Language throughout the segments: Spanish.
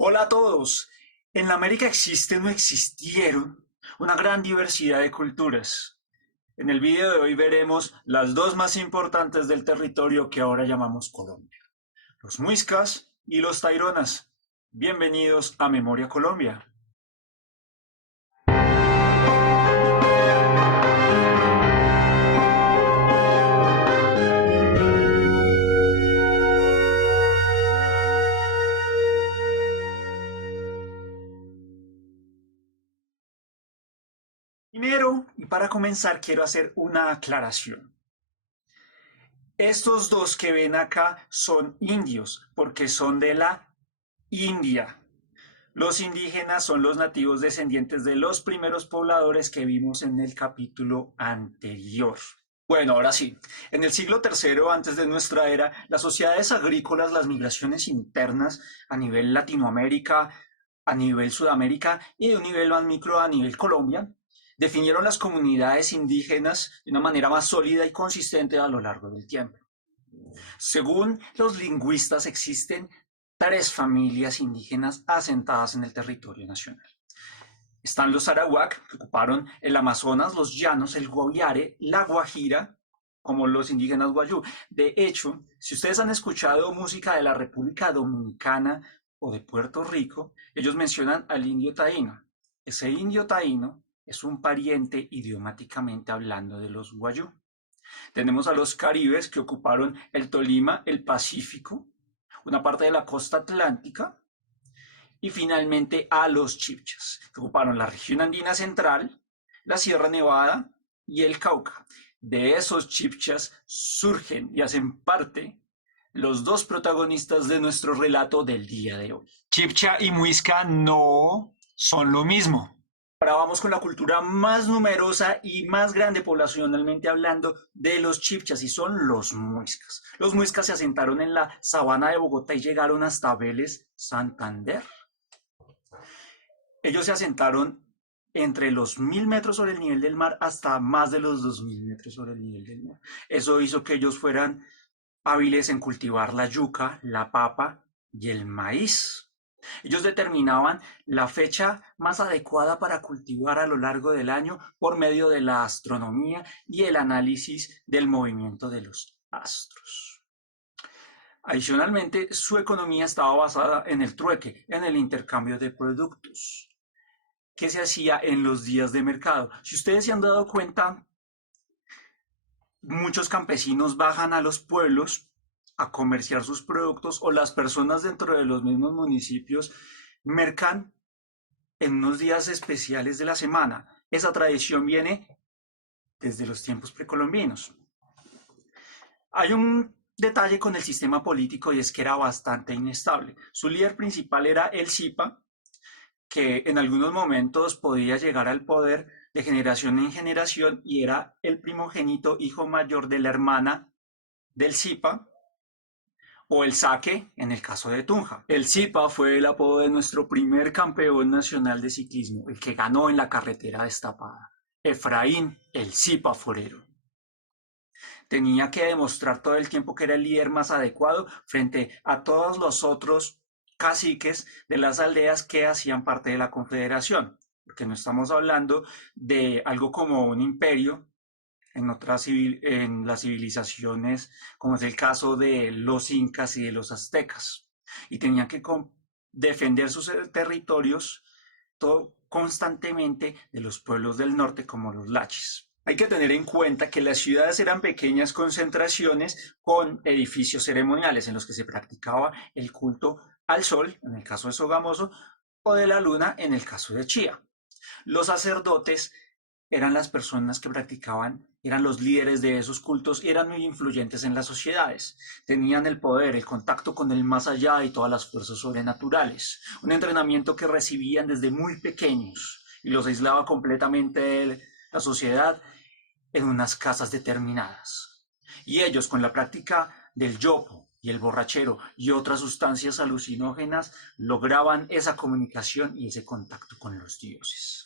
Hola a todos. En la América existen o existieron una gran diversidad de culturas. En el video de hoy veremos las dos más importantes del territorio que ahora llamamos Colombia, los muiscas y los taironas. Bienvenidos a Memoria Colombia. Primero, y para comenzar, quiero hacer una aclaración. Estos dos que ven acá son indios, porque son de la India. Los indígenas son los nativos descendientes de los primeros pobladores que vimos en el capítulo anterior. Bueno, ahora sí, en el siglo III antes de nuestra era, las sociedades agrícolas, las migraciones internas a nivel Latinoamérica, a nivel Sudamérica y de un nivel más micro a nivel Colombia, definieron las comunidades indígenas de una manera más sólida y consistente a lo largo del tiempo. Según los lingüistas, existen tres familias indígenas asentadas en el territorio nacional. Están los arawak, que ocuparon el Amazonas, los llanos, el Guaviare, la Guajira, como los indígenas guayú. De hecho, si ustedes han escuchado música de la República Dominicana o de Puerto Rico, ellos mencionan al indio taíno. Ese indio taíno es un pariente idiomáticamente hablando de los guayú. Tenemos a los caribes que ocuparon el Tolima, el Pacífico, una parte de la costa atlántica, y finalmente a los chibchas, que ocuparon la región andina central, la Sierra Nevada y el Cauca. De esos chibchas surgen y hacen parte los dos protagonistas de nuestro relato del día de hoy. Chibcha y muisca no son lo mismo. Ahora vamos con la cultura más numerosa y más grande poblacionalmente hablando de los chibchas y son los muiscas. Los muiscas se asentaron en la sabana de Bogotá y llegaron hasta Vélez, Santander. Ellos se asentaron entre los 1000 metros sobre el nivel del mar hasta más de los 2000 metros sobre el nivel del mar. Eso hizo que ellos fueran hábiles en cultivar la yuca, la papa y el maíz. Ellos determinaban la fecha más adecuada para cultivar a lo largo del año por medio de la astronomía y el análisis del movimiento de los astros. Adicionalmente, su economía estaba basada en el trueque, en el intercambio de productos, que se hacía en los días de mercado. Si ustedes se han dado cuenta, muchos campesinos bajan a los pueblos a comerciar sus productos o las personas dentro de los mismos municipios mercan en unos días especiales de la semana. Esa tradición viene desde los tiempos precolombinos. Hay un detalle con el sistema político y es que era bastante inestable. Su líder principal era el Zipa, que en algunos momentos podía llegar al poder de generación en generación y era el primogénito hijo mayor de la hermana del Zipa, o el Saque en el caso de Tunja. El Zipa fue el apodo de nuestro primer campeón nacional de ciclismo, el que ganó en la carretera destapada, Efraín el Zipa Forero. Tenía que demostrar todo el tiempo que era el líder más adecuado frente a todos los otros caciques de las aldeas que hacían parte de la confederación, porque no estamos hablando de algo como un imperio en las civilizaciones, como es el caso de los incas y de los aztecas, y tenían que defender sus territorios constantemente de los pueblos del norte como los laches. Hay que tener en cuenta que las ciudades eran pequeñas concentraciones con edificios ceremoniales en los que se practicaba el culto al sol, en el caso de Sogamoso, o de la luna, en el caso de Chía. Los sacerdotes eran las personas que practicaban, eran los líderes de esos cultos y eran muy influyentes en las sociedades. Tenían el poder, el contacto con el más allá y todas las fuerzas sobrenaturales. Un entrenamiento que recibían desde muy pequeños y los aislaba completamente de la sociedad en unas casas determinadas. Y ellos, con la práctica del yopo y el borrachero y otras sustancias alucinógenas, lograban esa comunicación y ese contacto con los dioses.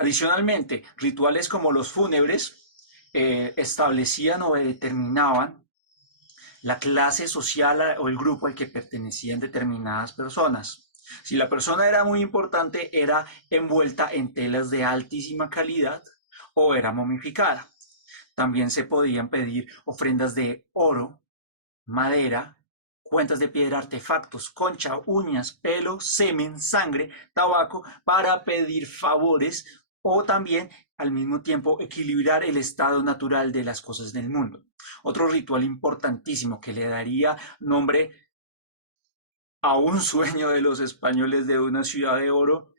Adicionalmente, rituales como los fúnebres establecían o determinaban la clase social o el grupo al que pertenecían determinadas personas. Si la persona era muy importante, era envuelta en telas de altísima calidad o era momificada. También se podían pedir ofrendas de oro, madera, cuentas de piedra, artefactos, concha, uñas, pelo, semen, sangre, tabaco, para pedir favores o también al mismo tiempo equilibrar el estado natural de las cosas del mundo. Otro ritual importantísimo que le daría nombre a un sueño de los españoles de una ciudad de oro,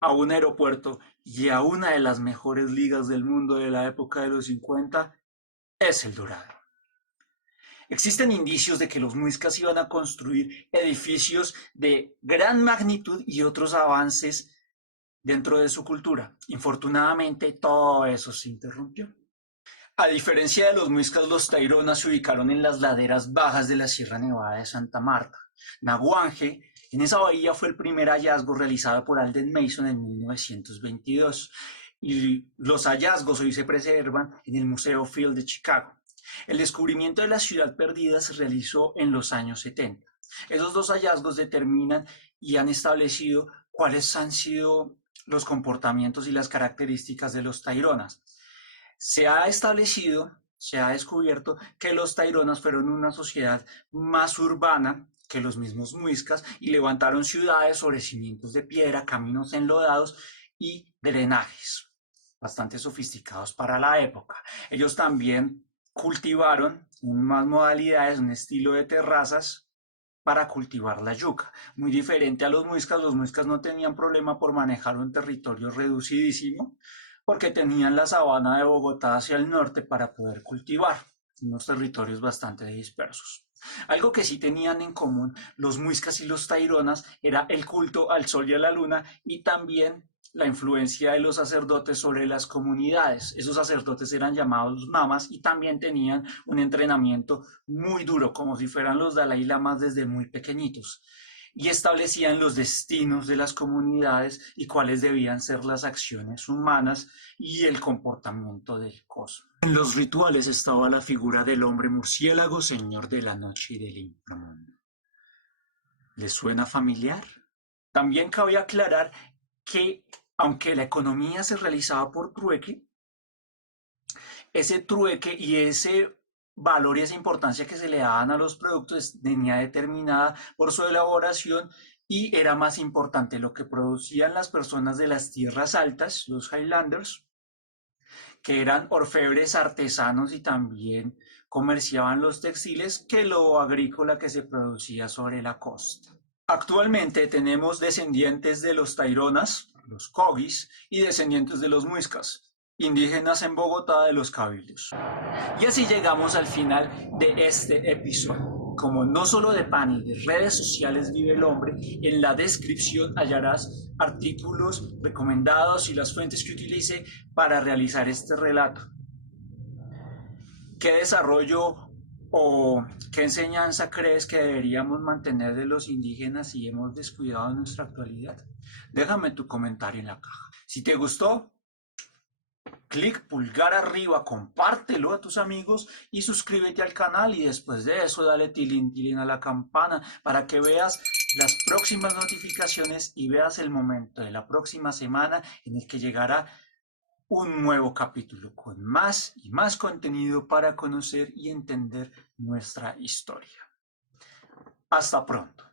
a un aeropuerto y a una de las mejores ligas del mundo de la época de los 50 es el Dorado. Existen indicios de que los muiscas iban a construir edificios de gran magnitud y otros avances dentro de su cultura. Infortunadamente, todo eso se interrumpió. A diferencia de los muiscas, los taironas se ubicaron en las laderas bajas de la Sierra Nevada de Santa Marta. Naguange, en esa bahía, fue el primer hallazgo realizado por Alden Mason en 1922 y los hallazgos hoy se preservan en el Museo Field de Chicago. El descubrimiento de la ciudad perdida se realizó en los años 70. Esos dos hallazgos determinan y han establecido cuáles han sido los comportamientos y las características de los taironas. Se ha establecido, se ha descubierto que los taironas fueron una sociedad más urbana que los mismos muiscas y levantaron ciudades sobre cimientos de piedra, caminos enlodados y drenajes bastante sofisticados para la época. Ellos también cultivaron más modalidades, un estilo de terrazas para cultivar la yuca. Muy diferente a los muiscas no tenían problema por manejar un territorio reducidísimo porque tenían la sabana de Bogotá hacia el norte para poder cultivar unos territorios bastante dispersos. Algo que sí tenían en común los muiscas y los taironas era el culto al sol y a la luna y también la influencia de los sacerdotes sobre las comunidades. Esos sacerdotes eran llamados mamas y también tenían un entrenamiento muy duro, como si fueran los Dalai Lamas desde muy pequeñitos, y establecían los destinos de las comunidades y cuáles debían ser las acciones humanas y el comportamiento del cosmos. En los rituales estaba la figura del hombre murciélago, señor de la noche y del inframundo. ¿Les suena familiar? También cabe aclarar que, aunque la economía se realizaba por trueque, ese trueque y ese valor y esa importancia que se le daban a los productos venía determinada por su elaboración y era más importante lo que producían las personas de las tierras altas, los Highlanders, que eran orfebres artesanos y también comerciaban los textiles, que lo agrícola que se producía sobre la costa. Actualmente tenemos descendientes de los taironas, los cogis, y descendientes de los muiscas, indígenas en Bogotá de los cabildos. Y así llegamos al final de este episodio. Como no solo de pan y de redes sociales vive el hombre, en la descripción hallarás artículos recomendados y las fuentes que utilicé para realizar este relato. ¿Qué desarrollo o qué enseñanza crees que deberíamos mantener de los indígenas si hemos descuidado nuestra actualidad? Déjame tu comentario en la caja. Si te gustó, clic pulgar arriba, compártelo a tus amigos y suscríbete al canal, y después de eso dale tilín tilín a la campana para que veas las próximas notificaciones y veas el momento de la próxima semana en el que llegará un nuevo capítulo con más y más contenido para conocer y entender nuestra historia. Hasta pronto.